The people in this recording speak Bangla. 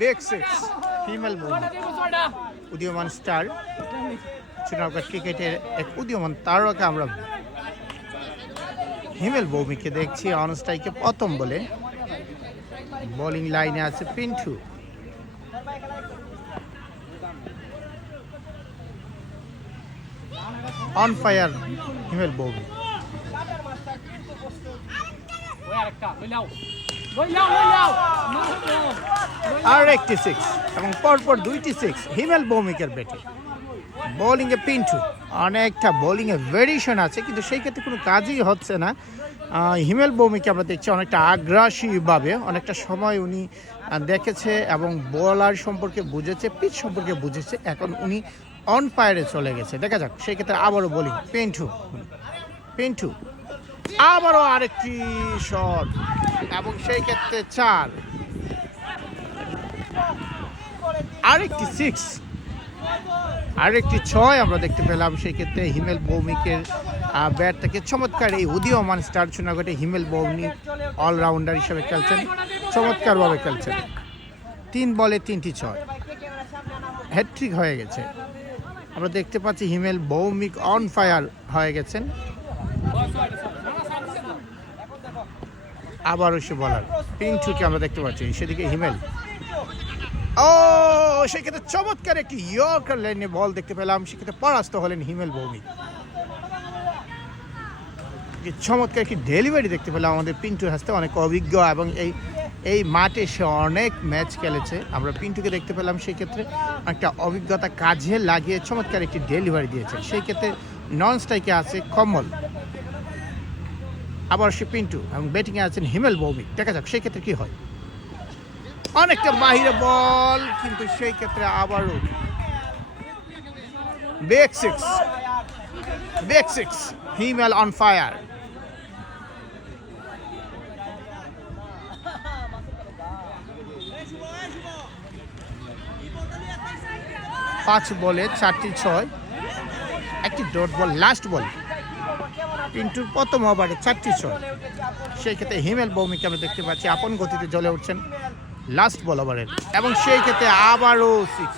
বিগ সিক্স হিমেল ভৌমিক উদীয়মান স্টার চুনারগড় ক্রিকেটের এক উদীয়মান তারকা আমরা হিমেল ভৌমিককে দেখছি অন স্ট্রাইকে প্রথম বলে। বোলিং লাইনে আছে পিন্টু। অন ফায়ার হিমেল ভৌমিক। আর একটি সিক্স এবং পরপর দুইটি সিক্স হিমেল ভৌমিকের ব্যাটে। বোলিংয়ে পিন্টু অনেকটা বোলিংয়ে ভেরিয়েশন আছে, কিন্তু সেই ক্ষেত্রে কোনো কাজই হচ্ছে না। হিমেল ভৌমিককে আমরা দেখছি অনেকটা আগ্রাসীভাবে, অনেকটা সময় উনি দেখেছে এবং বোলার সম্পর্কে বুঝেছে, পিচ সম্পর্কে বুঝেছে। এখন উনি অন ফায়ারে চলে গেছে, দেখা যাক সেই ক্ষেত্রে আবারও বোলিং পিন্টু। পিন্টু আবারও আরেকটি শট এবং সেই ক্ষেত্রে চার। আরেকটি সিক্স, আরেকটি ছয় আমরা দেখতে পেলাম। সেই ক্ষেত্রে হিমেল ভৌমিকের ব্যাট থেকে চমৎকার এই উদীয়মান স্টার চুনারগড়ে হিমেল ভৌমিক অলরাউন্ডার হিসেবে খেলছেন, চমৎকারভাবে খেলছেন। 3 বলে 3টি ছয়, হ্যাট্রিক হয়ে গেছে। আমরা দেখতে পাচ্ছি হিমেল ভৌমিক অন ফায়ার হয়ে গেছেন। আবারও সে বলার পিন্টুকে আমরা দেখতে পাচ্ছি, সেদিকে হিমেল। ও সেক্ষেত্রে চমৎকার একটি ইয়র্কার লাইনে বল দেখতে পেলাম, সেক্ষেত্রে পরাস্ত হলেন হিমেল ভৌমিক। চমৎকার একটি ডেলিভারি দেখতে পেলাম আমাদের পিন্টুর হাসতে, অনেক অভিজ্ঞ এবং এই মাঠে সে অনেক ম্যাচ খেলেছে। আমরা পিন্টুকে দেখতে পেলাম সেই ক্ষেত্রে একটা অভিজ্ঞতা কাজে লাগিয়ে চমৎকার একটি ডেলিভারি দিয়েছে। সেই ক্ষেত্রে নন স্ট্রাইকে আছে কমল, আবার সে পিন্টু এবং ব্যাটিংয়ে আছেন হিমেল ভৌমিক। দেখা যাক সেই ক্ষেত্রে কি হয়। অনেকটা বাহিরে বল, কিন্তু সেই ক্ষেত্রে আবারও big six. Big six Himel on fire. 5 বলে 4টি ছয়, একটি ডট বল লাস্ট বল। পিন্টুর প্রথম ওভারে 4টি ছয়। সেই ক্ষেত্রে হিমেল ভৌমিককে আমরা দেখতে পাচ্ছি আপন গতিতে জ্বলে উঠছেন লাস্ট বল ওভারের, এবং সেই ক্ষেত্রে আবারও সিক্স।